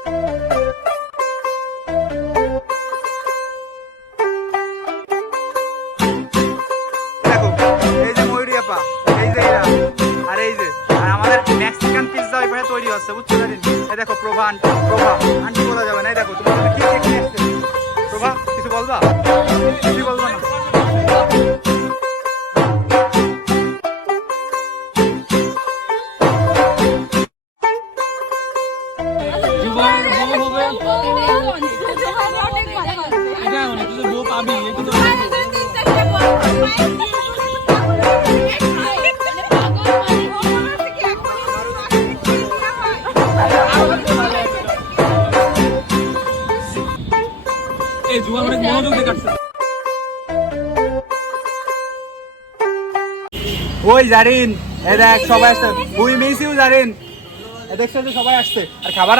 এই যে ময়ূরী আপা, এই যে এরা, আর এই যে আর আমাদের মেক্সিকান পিৎজা ওই পাশে তৈরি হচ্ছে, বুঝছো জানেন? এই দেখো প্রভা আন্টি, প্রভা আন্টি বলা যাবে না, এই দেখো তোমার জন্য কি কেক নিয়ে আসছে। প্রভা কিছু বলবা? কিছু বলবা না? ওই জারিন, এ দেখ সবাই আসছে, উই মিস ইউ জারিন, দেখছো তো সবাই আসছে আর খাবার